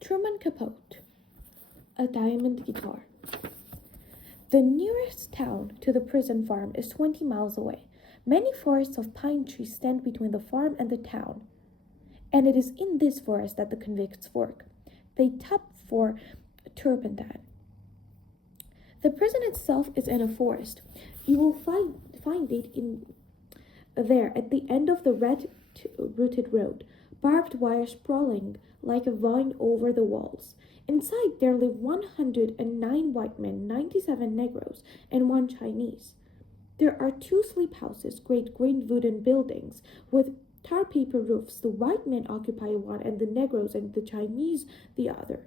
Truman Capote, a diamond guitar. The nearest town to the prison farm is 20 miles away. Many forests of pine trees stand between the farm and the town, and it is in this forest that the convicts work. They tap for turpentine. The prison itself is in a forest. You will find it there at the end of the red-rooted road, barbed wire sprawling like a vine over the walls. Inside there live 109 white men, 97 Negroes, and 1 Chinese. There are 2 sleep houses, great green wooden buildings with tar paper roofs. The white men occupy one, and the Negroes and the Chinese the other.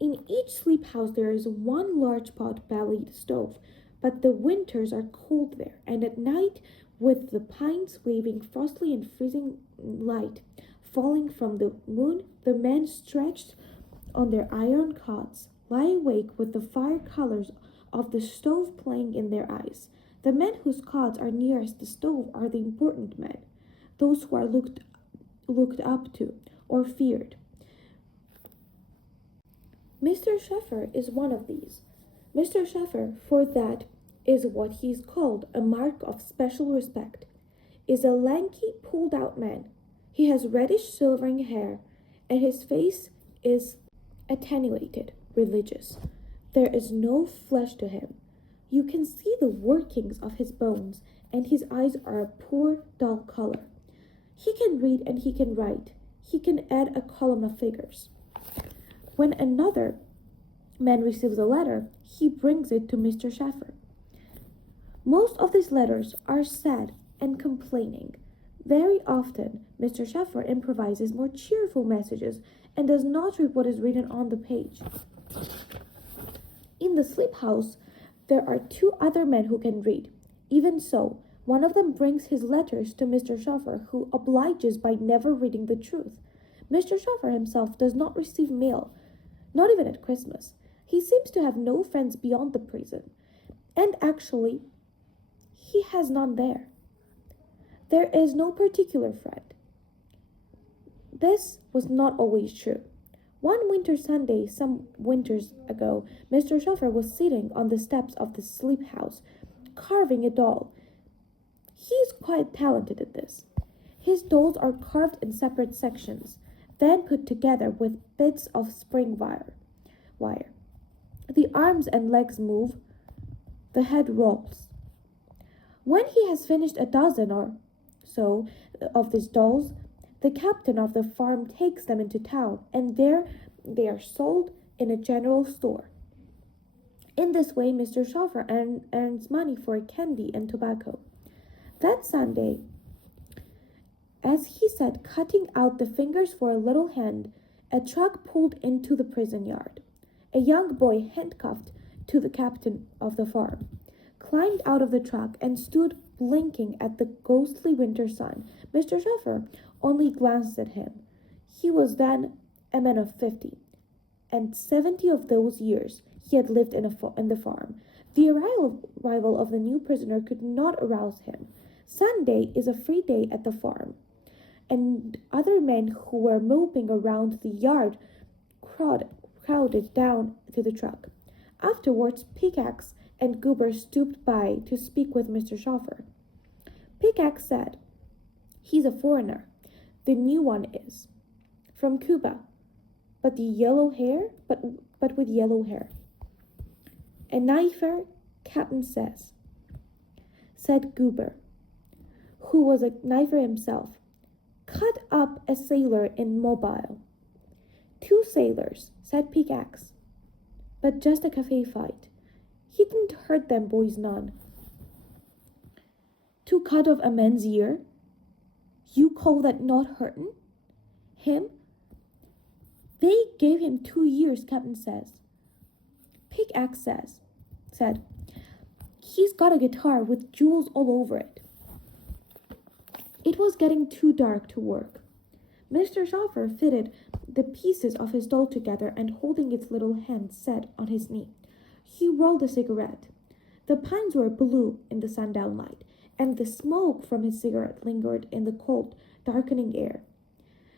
In each sleep house there is 1 large pot-bellied stove, but the winters are cold there, and at night, with the pines waving frostily and freezing light falling from the moon, the men stretched on their iron cots lie awake with the fire colors of the stove playing in their eyes. The men whose cots are nearest the stove are the important men, those who are looked up to or feared. Mr. Sheffer is one of these. Mr. Sheffer, for that is what he is called, a mark of special respect, is a lanky, pulled-out man. He has reddish silvering hair, and his face is attenuated, religious. There is no flesh to him. You can see the workings of his bones, and his eyes are a poor, dull color. He can read and he can write. He can add a column of figures. When another man receives a letter, he brings it to Mr. Sheffer. Most of these letters are sad and complaining. Very often, Mr. Sheffer improvises more cheerful messages and does not read what is written on the page. In the sleep house, there are 2 other men who can read. Even so, one of them brings his letters to Mr. Sheffer, who obliges by never reading the truth. Mr. Sheffer himself does not receive mail, not even at Christmas. He seems to have no friends beyond the prison, and actually, he has none there. There is no particular friend. This was not always true. One winter Sunday, some winters ago, Mr. Sheffer was sitting on the steps of the sleep house, carving a doll. He is quite talented at this. His dolls are carved in separate sections, then put together with bits of spring wire. The arms and legs move, the head rolls. When he has finished a dozen or so of these dolls, the captain of the farm takes them into town, and there they are sold in a general store. In this way, Mr. Sheffer earns money for candy and tobacco. That Sunday, as he sat cutting out the fingers for a little hand, a truck pulled into the prison yard. A young boy, handcuffed to the captain of the farm, climbed out of the truck and stood blinking at the ghostly winter sun. Mr. Sheffer only glanced at him. He was then a man of 50, and 70 of those years he had lived in the farm. The arrival of the new prisoner could not arouse him. Sunday is a free day at the farm, and other men who were moping around the yard crowded down to the truck. Afterwards, Pickaxe and Goober stooped by to speak with Mr. Sheffer. Pickaxe said, "He's a foreigner. The new one is from Cuba, but with yellow hair. A knifer, Captain said Goober, who was a knifer himself. Cut up a sailor in Mobile." "2 sailors," said Pickaxe, "but just a cafe fight. He didn't hurt them boys none." "To cut off a man's ear? You call that not hurtin' him?" "They gave him 2 years, Captain says." Pickaxe said, "He's got a guitar with jewels all over it." It was getting too dark to work. Mr. Sheffer fitted the pieces of his doll together, and holding its little hand set on his knee, he rolled a cigarette. The pines were blue in the sundown light, and the smoke from his cigarette lingered in the cold, darkening air.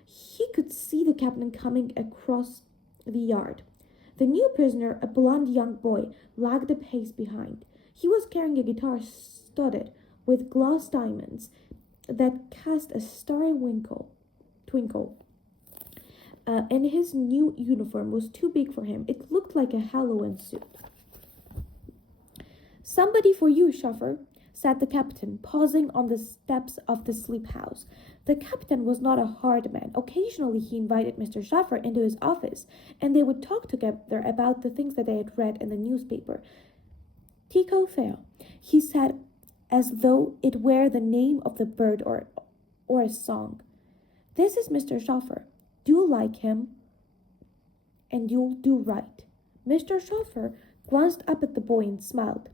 He could see the captain coming across the yard. The new prisoner, a blond young boy, lagged a pace behind. He was carrying a guitar studded with glass diamonds that cast a starry twinkle. And his new uniform was too big for him. It looked like a Halloween suit. "Somebody for you, chauffeur," said the captain, pausing on the steps of the sleep house. The captain was not a hard man. Occasionally he invited Mr. Schaffer into his office, and they would talk together about the things that they had read in the newspaper. "Tycho Fail," he said, as though it were the name of the bird or a song. "This is Mr. Schaffer. Do like him, and you'll do right." Mr. Schaffer glanced up at the boy and smiled.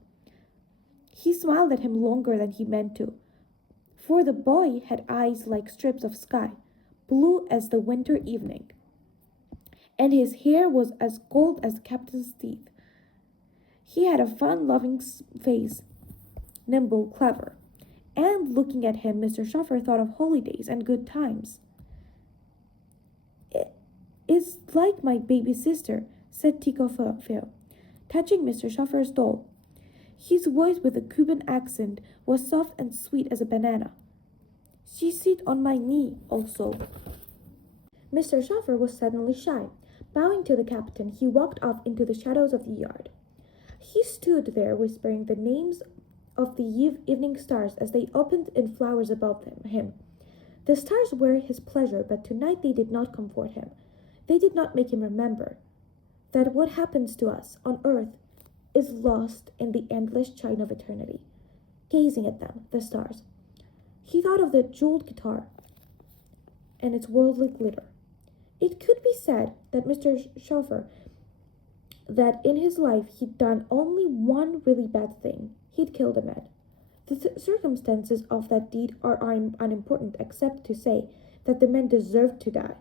He smiled at him longer than he meant to, for the boy had eyes like strips of sky, blue as the winter evening, and his hair was as gold as the captain's teeth. He had a fun-loving face, nimble, clever, and looking at him, Mr. Schaffer thought of holidays and good times. "It's like my baby sister," said Tycho Fail, touching Mr. Schaffer's doll. His voice with a Cuban accent was soft and sweet as a banana. "She sit on my knee also." Mr. Schaffer was suddenly shy. Bowing to the captain, he walked off into the shadows of the yard. He stood there whispering the names of the evening stars as they opened in flowers above him. The stars were his pleasure, but tonight they did not comfort him. They did not make him remember that what happens to us on earth is lost in the endless shine of eternity. Gazing at them, the stars, he thought of the jeweled guitar and its worldly glitter. It could be said that Mr. Schaffer, that in his life he'd done only one really bad thing. He'd killed a man. The circumstances of that deed are unimportant, except to say that the man deserved to die,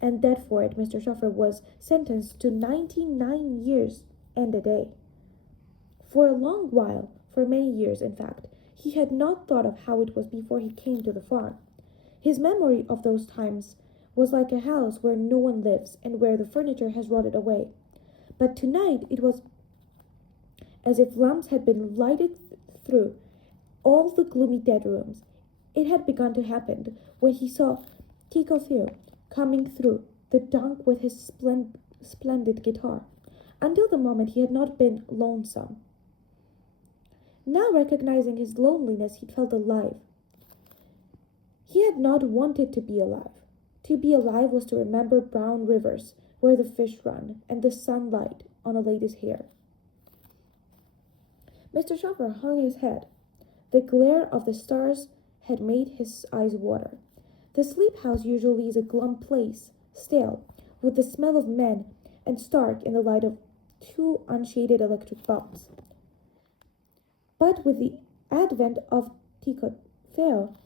and that for it Mr. Schaffer was sentenced to 99 years and a day. For a long while, for many years in fact, he had not thought of how it was before he came to the farm. His memory of those times was like a house where no one lives and where the furniture has rotted away. But tonight it was as if lamps had been lighted through all the gloomy dead rooms. It had begun to happen when he saw Tycho Fail coming through the dunk with his splendid guitar. Until the moment he had not been lonesome. Now, recognizing his loneliness, he felt alive. He had not wanted to be alive. To be alive was to remember brown rivers where the fish run and the sunlight on a lady's hair. Mr. Schaffer hung his head. The glare of the stars had made his eyes water. The sleep house usually is a glum place, stale, with the smell of men, and stark in the light of 2 unshaded electric bulbs. But with the advent of Tycho Fail,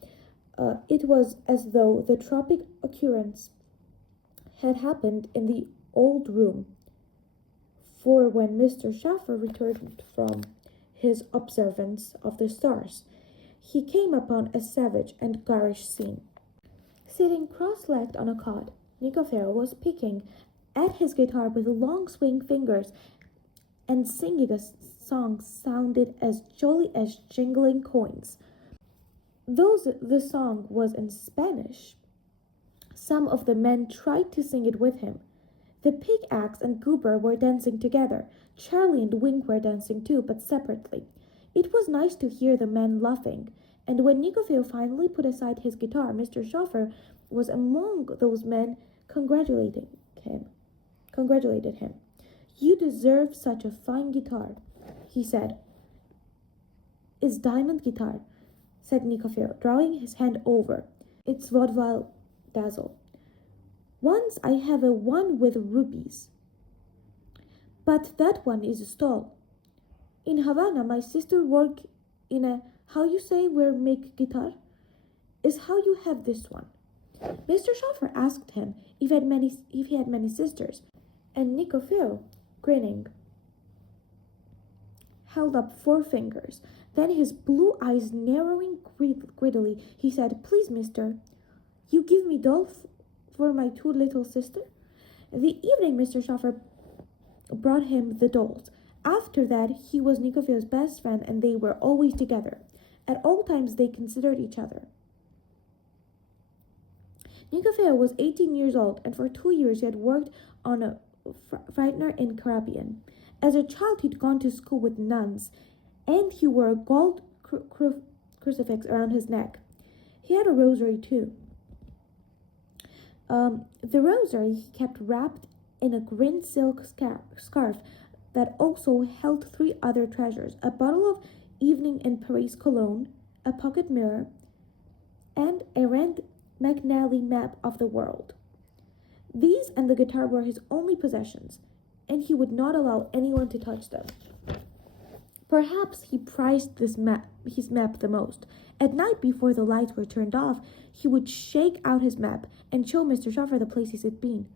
it was as though the tropic occurrence had happened in the old room. For when Mr. Schaffer returned from his observance of the stars, he came upon a savage and garish scene. Sitting cross-legged on a cot, Tycho Fail was picking at his guitar with long swing fingers and singing a song sounded as jolly as jingling coins. Though the song was in Spanish, some of the men tried to sing it with him. The pickaxe and Goober were dancing together. Charlie and Wink were dancing too, but separately. It was nice to hear the men laughing, and when Tycho Fail finally put aside his guitar, Mr. Schaffer was among those men congratulated him. "You deserve such a fine guitar," he said. "It's diamond guitar," said Tycho Fail, drawing his hand over. "It's vaudeville dazzle. Once I have a one with rubies. But that one is a stall. In Havana, my sister work in a, how you say where make guitar? Is how you have this one." Mr. Schaffer asked him if he had many sisters, and Tycho Fail, grinning, held up 4 fingers. Then his blue eyes narrowing greedily, he said, "Please, mister, you give me doll for my two little sisters? The evening Mr. Schaffer brought him the dolls. After that, he was Nicofeo's best friend and they were always together. At all times, they considered each other. Nicofeo was 18 years old, and for 2 years he had worked on a frightener in Caribbean. As a child, he'd gone to school with nuns, and he wore a gold crucifix around his neck. He had a rosary too. The rosary he kept wrapped in a green silk scarf that also held 3 other treasures: a bottle of Evening in Paris cologne, a pocket mirror, and a Rand McNally map of the world. These and the guitar were his only possessions, and he would not allow anyone to touch them. Perhaps he prized his map the most. At night, before the lights were turned off, he would shake out his map and show Mr. Schaffer the places he'd been: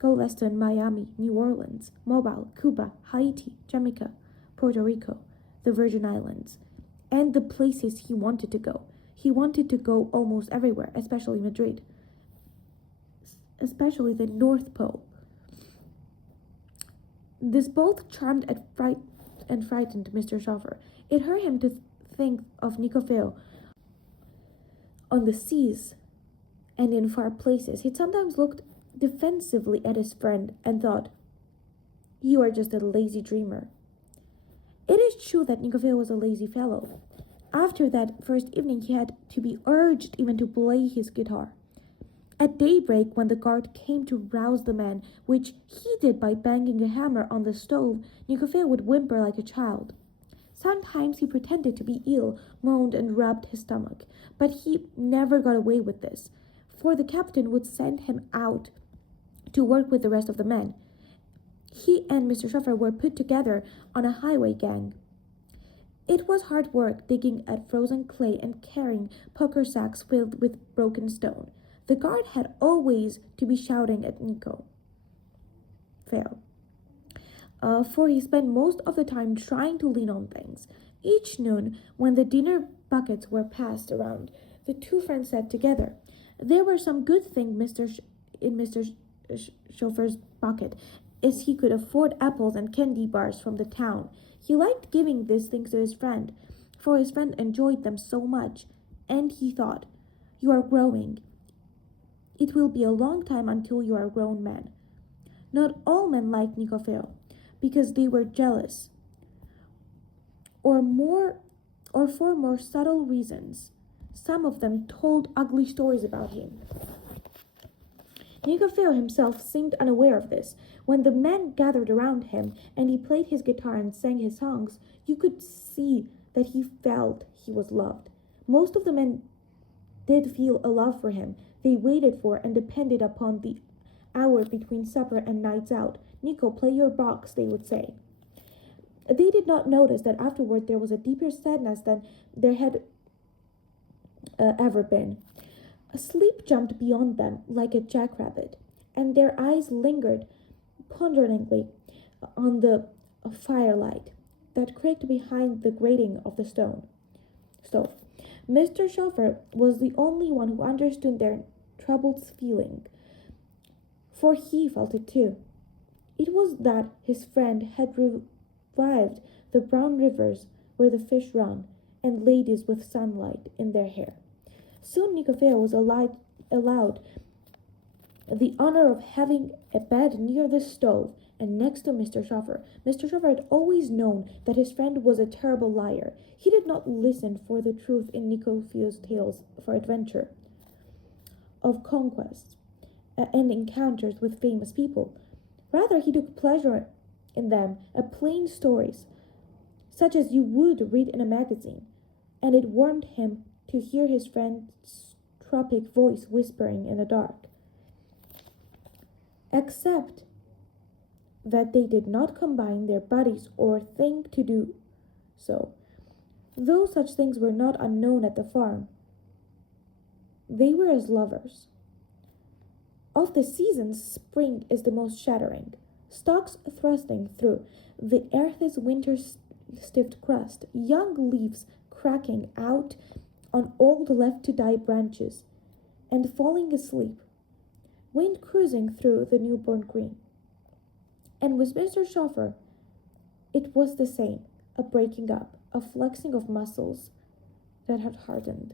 Galveston, Miami, New Orleans, Mobile, Cuba, Haiti, Jamaica, Puerto Rico, the Virgin Islands, and the places he wanted to go. He wanted to go almost everywhere, especially Madrid, especially the North Pole. This both charmed and frightened Mr. Schaffer. It hurt him to think of Nicofeo on the seas and in far places. He sometimes looked defensively at his friend and thought, "You are just a lazy dreamer." It is true that Nicofeo was a lazy fellow. After that first evening, he had to be urged even to play his guitar. At daybreak, when the guard came to rouse the man, which he did by banging a hammer on the stove, Nicofeo would whimper like a child. Sometimes he pretended to be ill, moaned, and rubbed his stomach. But he never got away with this, for the captain would send him out to work with the rest of the men. He and Mr. Schaffer were put together on a highway gang. It was hard work digging at frozen clay and carrying poker sacks filled with broken stone. The guard had always to be shouting at Nico. For he spent most of the time trying to lean on things. Each noon, when the dinner buckets were passed around, the two friends sat together. There were some good things in Mr. Schaffer's bucket, as he could afford apples and candy bars from the town. He liked giving these things to his friend, for his friend enjoyed them so much, and he thought, "You are growing. It will be a long time until you are a grown man." Not all men liked Nicofeo, because they were jealous, or for more subtle reasons. Some of them told ugly stories about him. Nicofeo himself seemed unaware of this. When the men gathered around him and he played his guitar and sang his songs, you could see that he felt he was loved. Most of the men did feel a love for him. They waited for and depended upon the hour between supper and nights out. "Nico, play your box," they would say. They did not notice that afterward there was a deeper sadness than there had ever been. A sleep jumped beyond them like a jackrabbit, and their eyes lingered ponderingly on the firelight that creaked behind the grating of the stove. Mr. Schaffer was the only one who understood their troubled feeling, for he felt it too. It was that his friend had revived the brown rivers where the fish run, and ladies with sunlight in their hair. Soon Nicofeo was allowed the honor of having a bed near the stove and next to Mr. Schaffer. Mr. Schaffer had always known that his friend was a terrible liar. He did not listen for the truth in Nicofeo's tales for adventure, of conquests, and encounters with famous people. Rather, he took pleasure in them, plain stories, such as you would read in a magazine, and it warmed him to hear his friend's tropic voice whispering in the dark. Except that they did not combine their bodies or think to do so. Though such things were not unknown at the farm, they were as lovers. Of the seasons, spring is the most shattering. Stalks thrusting through the earth's winter-stiffed crust, young leaves cracking out on old left-to-die branches, and falling asleep. went cruising through the newborn green. And with Mr. Schoffer, it was the same, a breaking up, a flexing of muscles that had hardened.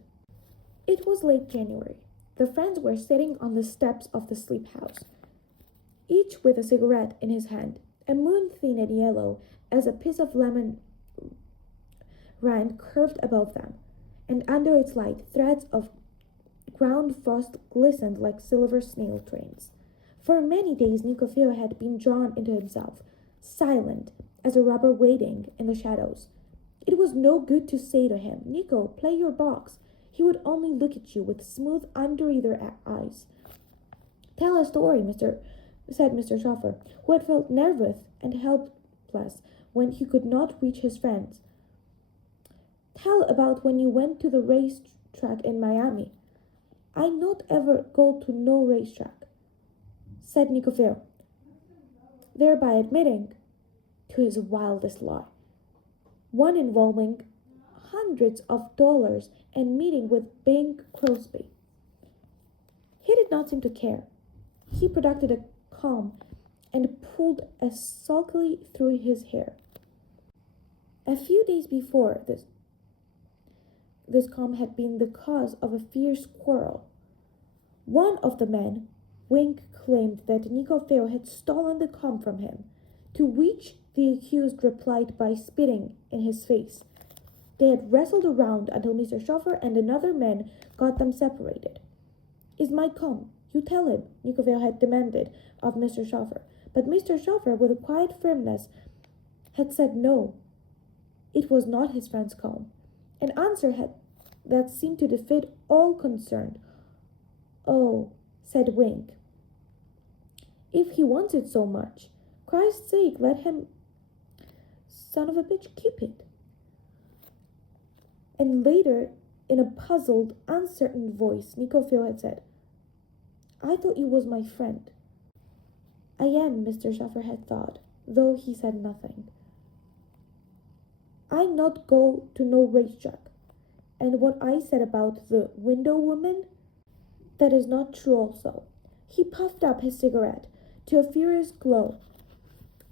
It was late January. The friends were sitting on the steps of the sleep house, each with a cigarette in his hand, a moon thin and yellow as a piece of lemon rind curved above them, and under its light threads of ground frost glistened like silver snail trains. For many days Nicofero had been drawn into himself, silent as a robber waiting in the shadows. It was no good to say to him, "Nico, play your box." He would only look at you with smooth under either eyes. "Tell a story, said Mr. Schoffer, who had felt nervous and helpless when he could not reach his friends. "Tell about when you went to the racetrack in Miami." "I not ever go to no racetrack," said Nicofero, thereby admitting to his wildest lie, one involving hundreds of dollars and meeting with Bing Crosby. He did not seem to care. He produced a comb and pulled as sulkily through his hair. A few days before this comb had been the cause of a fierce quarrel. One of the men, Wink, claimed that Nicofero had stolen the comb from him, to which the accused replied by spitting in his face. They had wrestled around until Mr. Schoffer and another man got them separated. "Is my comb? You tell him," Nicofero had demanded of Mr. Schoffer. But Mr. Schoffer, with a quiet firmness, had said no. It was not his friend's comb. An answer that seemed to defeat all concern. "Oh," said Wink, "if he wants it so much, Christ's sake, let him, son of a bitch, keep it." And later, in a puzzled, uncertain voice, Nicofero had said, "I thought you was my friend." "I am," Mr. Schoffer had thought, though he said nothing. "I not go to no racetrack. And what I said about the window woman, that is not true also." He puffed up his cigarette to a furious glow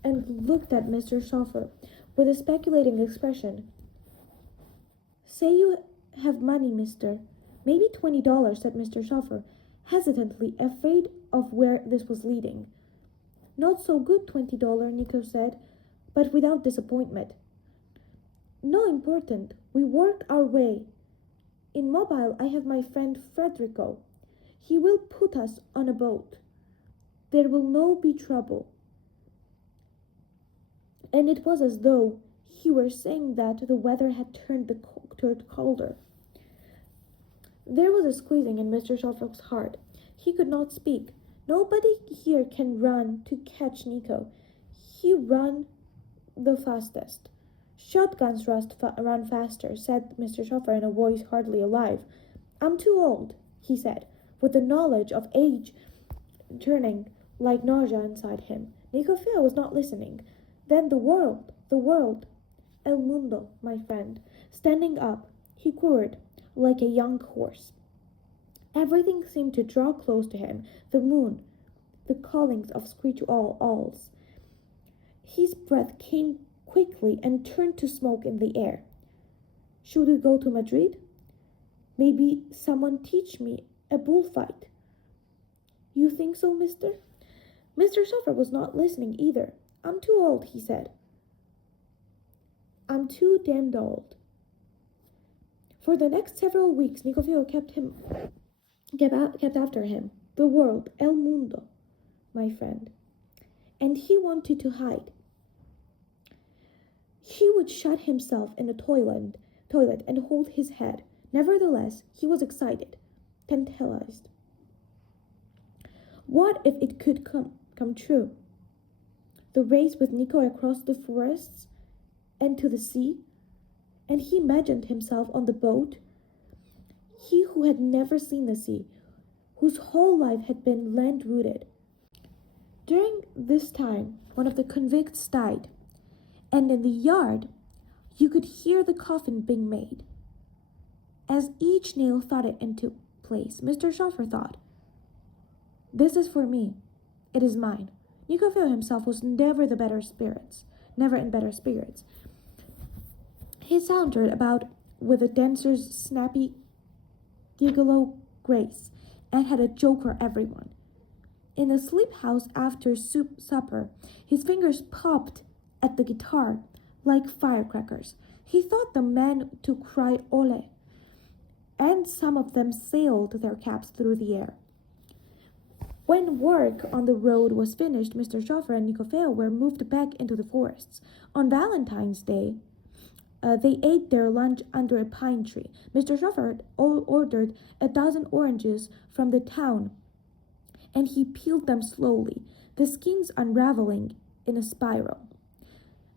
and looked at Mr. Schoffer with a speculating expression. "Say you have money, mister." "Maybe $20, said Mr. Schoffer, hesitantly, afraid of where this was leading. "Not so good $20, Nico said, but without disappointment. "No important. We work our way. In Mobile I have my friend Frederico. He will put us on a boat. There will no be trouble." And it was as though he were saying that the weather had turned colder. There was a squeezing in Mr. Schoffer's heart. He could not speak. "Nobody here can run to catch Nico. He run the fastest." "Shotguns run faster," said Mr. Schoffer in a voice hardly alive. "I'm too old," he said, with the knowledge of age turning like nausea inside him. Nicofero was not listening. "Then the world, El Mundo, my friend." Standing up, he quivered like a young horse. Everything seemed to draw close to him, the moon, the callings of screech owls. His breath came quickly and turned to smoke in the air. "Should we go to Madrid? Maybe someone teach me a bullfight." "You think so, mister?" Mr. Schoffer was not listening either. "I'm too old," he said. "I'm too damned old." For the next several weeks, Nicofero kept after him. "The world, El Mundo, my friend." And he wanted to hide. He would shut himself in the toilet and hold his head. Nevertheless, he was excited, tantalized. What if it could come true? The race with Nico across the forests and to the sea, and he imagined himself on the boat, he who had never seen the sea, whose whole life had been land-rooted. During this time, one of the convicts died, and in the yard you could hear the coffin being made. As each nail thought it into place, Mr. Schoffer thought, This is for me. It is mine. Nicofeo himself was never in better spirits. He sauntered about with a dancer's snappy gigolo grace, and had a joke for everyone. In the sleep house after supper, his fingers popped at the guitar like firecrackers. He thought the men to cry ole, and some of them sailed their caps through the air. When work on the road was finished, Mr. Schoffer and Nicofeo were moved back into the forests. On Valentine's Day, they ate their lunch under a pine tree. Mr. Schoffer ordered a dozen oranges from the town, and he peeled them slowly, the skins unraveling in a spiral.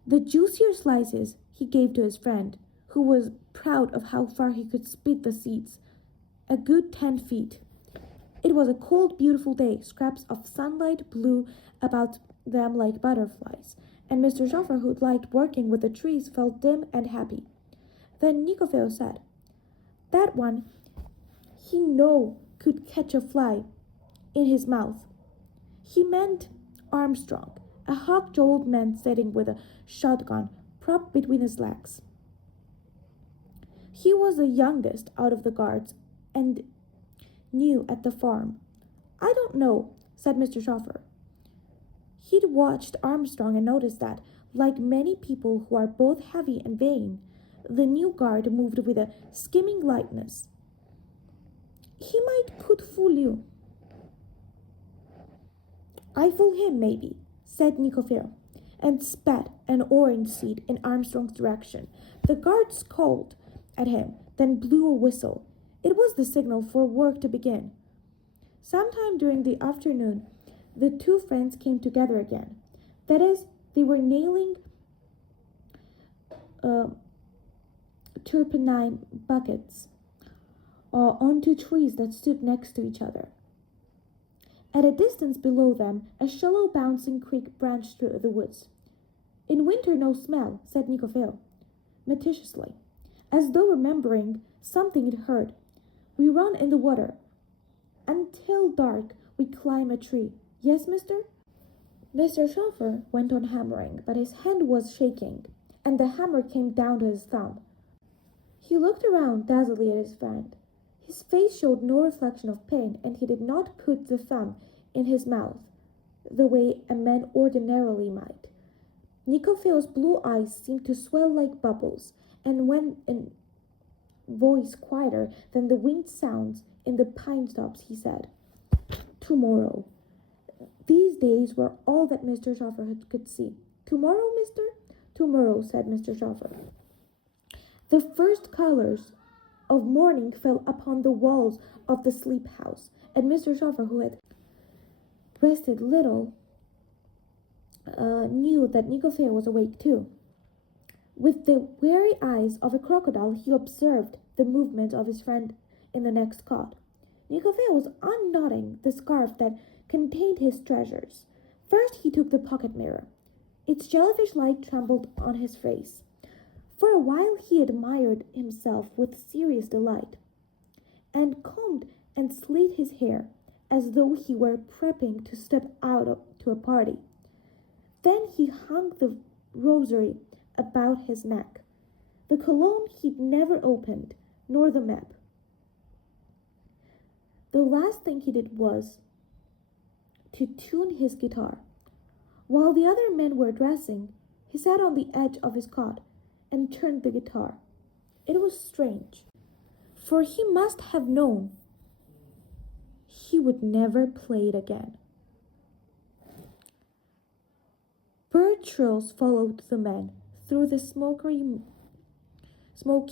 The juicier slices he gave to his friend, who was proud of how far he could spit the seeds, a good 10 feet. It was a cold, beautiful day. Scraps of sunlight blew about them like butterflies, and Mr. Schoffer, who liked working with the trees, felt dim and happy. Then Nicofeo said, "That one, he know could catch a fly in his mouth." He meant Armstrong, a hawk-jowled man sitting with a shotgun propped between his legs. He was the youngest out of the guards and new at the farm. "I don't know," said Mr. Schoffer. He'd watched Armstrong and noticed that, like many people who are both heavy and vain, the new guard moved with a skimming lightness. "He could fool you." "I fool him, maybe," said Nicofeo, and spat an orange seed in Armstrong's direction. The guard scowled at him, then blew a whistle. It was the signal for work to begin. Sometime during the afternoon, the two friends came together again. That is, they were nailing turpentine buckets onto trees that stood next to each other. At a distance below them, a shallow bouncing creek branched through the woods. "In winter no smell," said Nicofeo, maliciously, as though remembering something he'd heard. "We run in the water. Until dark we climb a tree. Yes, mister?" Mr. Schoffer went on hammering, but his hand was shaking, and the hammer came down to his thumb. He looked around dazedly at his friend. His face showed no reflection of pain, and he did not put the thumb in his mouth the way a man ordinarily might. Nicofeo's blue eyes seemed to swell like bubbles, and when in voice quieter than the winged sounds in the pine tops, he said, "Tomorrow." These days were all that Mr. Schoffer could see. "Tomorrow, mister?" "Tomorrow," said Mr. Schoffer. The first colors of morning fell upon the walls of the sleep house, and Mr. Schoffer, who had rested little, knew that Nicofeo was awake too. With the wary eyes of a crocodile, he observed the movement of his friend in the next cot. Nicofeo was unknotting the scarf that contained his treasures. First he took the pocket mirror. Its jellyfish light trembled on his face. For a while he admired himself with serious delight, and combed and slit his hair as though he were prepping to step out to a party. Then he hung the rosary about his neck, the cologne he'd never opened, nor the map. The last thing he did was to tune his guitar. While the other men were dressing, he sat on the edge of his cot and turned the guitar. It was strange, for he must have known he would never play it again. Bird trills followed the men through the smoky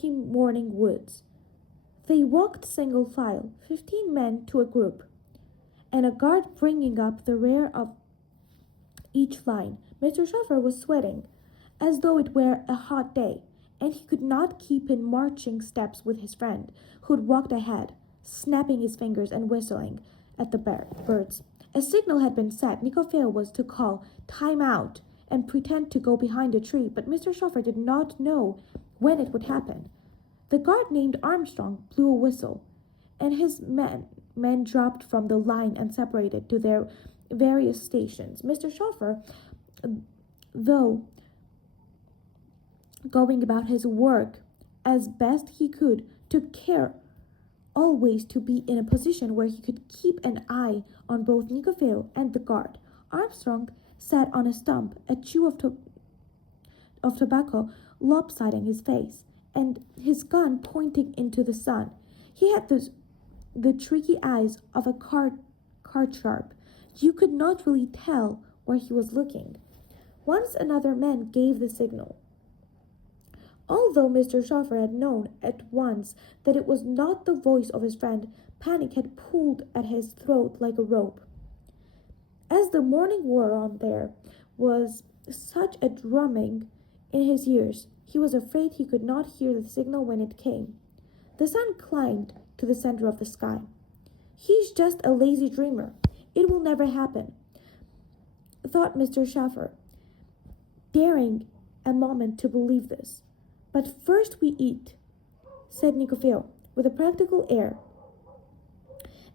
morning woods. They walked single file, 15 men to a group, and a guard bringing up the rear of each line. Mr. Schoffer was sweating, as though it were a hot day, and he could not keep in marching steps with his friend, who'd walked ahead, snapping his fingers and whistling at the birds. A signal had been set. Nicofeo was to call "time out" and pretend to go behind a tree, but Mr. Schoffer did not know when it would happen. The guard named Armstrong blew a whistle, and his men men dropped from the line and separated to their various stations. Mr. Schoffer, though going about his work as best he could, took care always to be in a position where he could keep an eye on both Nicophil and the guard. Armstrong sat on a stump, a chew of tobacco lopsiding his face, and his gun pointing into the sun. He had the tricky eyes of a card sharp. You could not really tell where he was looking. Once another man gave the signal. Although Mr. Schoffer had known at once that it was not the voice of his friend, panic had pulled at his throat like a rope. As the morning wore on, there was such a drumming in his ears, he was afraid he could not hear the signal when it came. The sun climbed to the center of the sky. He's just a lazy dreamer. It will never happen, thought Mr. Schoffer, daring a moment to believe this. But first we eat, said Nicophil, with a practical air,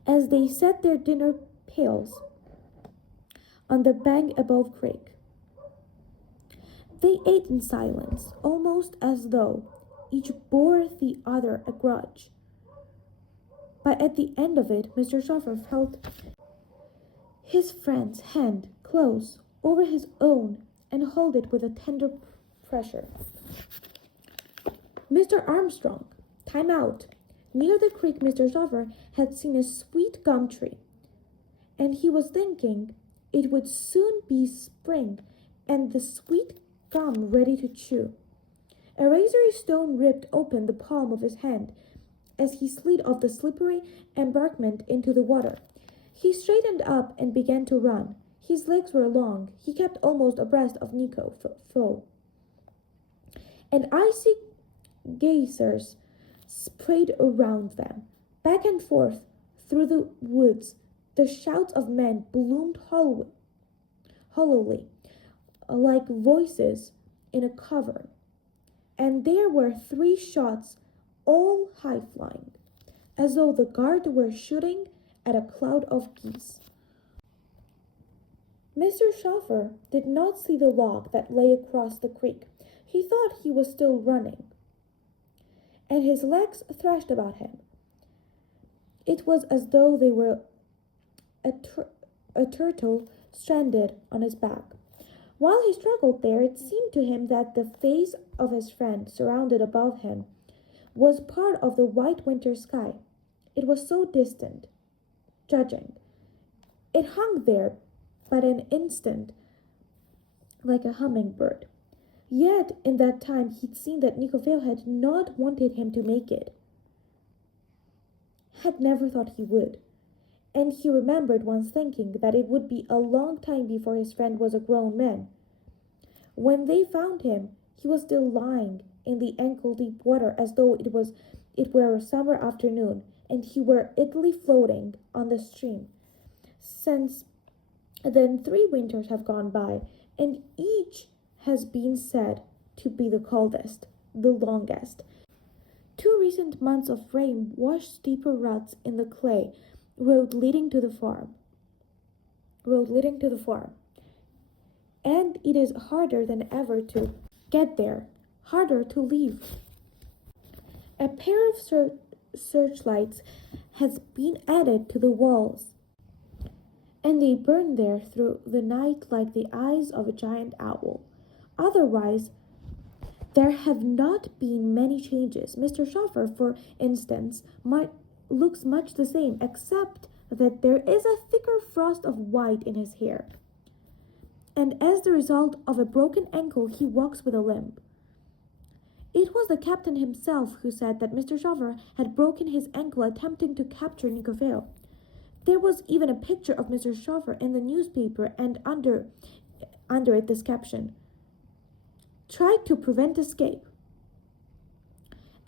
as they set their dinner pails on the bank above creek. They ate in silence, almost as though each bore the other a grudge. But at the end of it, Mr. Schoffer felt his friend's hand close over his own and hold it with a tender pressure. Mr. Armstrong, time out. Near the creek, Mr. Schoffer had seen a sweet gum tree, and he was thinking it would soon be spring and the sweet gum ready to chew. A razory stone ripped open the palm of his hand as he slid off the slippery embankment into the water. He straightened up and began to run. His legs were long. He kept almost abreast of Nicophil. And icy geysers sprayed around them. Back and forth through the woods, the shouts of men boomed hollowly, like voices in a cavern. And there were 3 shots, all high-flying, as though the guard were shooting at a cloud of geese. Mr. Schoffer did not see the log that lay across the creek. He thought he was still running, and his legs thrashed about him. It was as though they were a turtle stranded on his back. While he struggled there, it seemed to him that the face of his friend, surrounded above him, was part of the white winter sky. It was so distant, judging. It hung there but an instant, like a hummingbird. Yet in that time he'd seen that Nicophil had not wanted him to make it, had never thought he would. And he remembered once thinking that it would be a long time before his friend was a grown man. When they found him, he was still lying in the ankle-deep water as though it were a summer afternoon, and he were idly floating on the stream. Since then 3 winters have gone by, and each has been said to be the coldest, the longest. 2 recent months of rain washed deeper ruts in the clay road leading to the farm. And it is harder than ever to get there, harder to leave. A pair of searchlights has been added to the walls, and they burn there through the night like the eyes of a giant owl. Otherwise, there have not been many changes. Mr. Schoffer, for instance, looks much the same, except that there is a thicker frost of white in his hair. And as the result of a broken ankle, he walks with a limp. It was the captain himself who said that Mr. Schoffer had broken his ankle attempting to capture Nicophil. There was even a picture of Mr. Schoffer in the newspaper, and under it this caption, "Tried to prevent escape."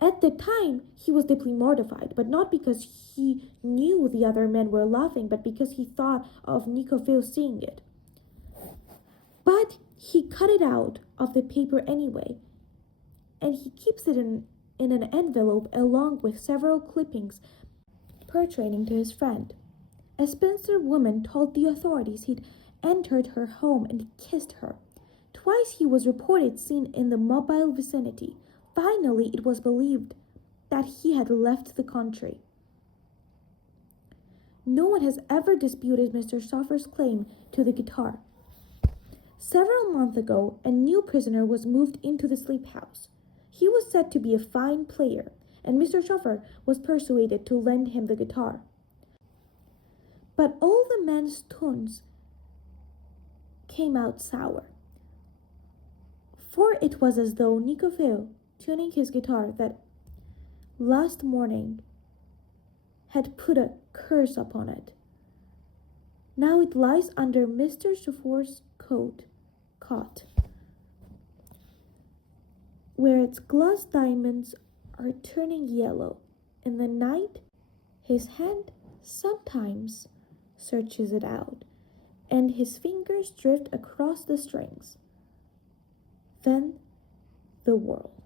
At the time, he was deeply mortified, but not because he knew the other men were laughing, but because he thought of Nicophil seeing it. But he cut it out of the paper anyway, and he keeps it in an envelope along with several clippings portraying to his friend. A spinster woman told the authorities he'd entered her home and kissed her. Twice he was reported seen in the mobile vicinity. Finally, it was believed that he had left the country. No one has ever disputed Mr. Stoffer's claim to the guitar. Several months ago, a new prisoner was moved into the sleep house. He was said to be a fine player, and Mr. Stoffer was persuaded to lend him the guitar. But all the man's tunes came out sour. For it was as though Nicofeo, tuning his guitar that last morning, had put a curse upon it. Now it lies under Mr. Stoffer's cot, where its glass diamonds are turning yellow. In the night, his hand sometimes searches it out, and his fingers drift across the strings. Then the world.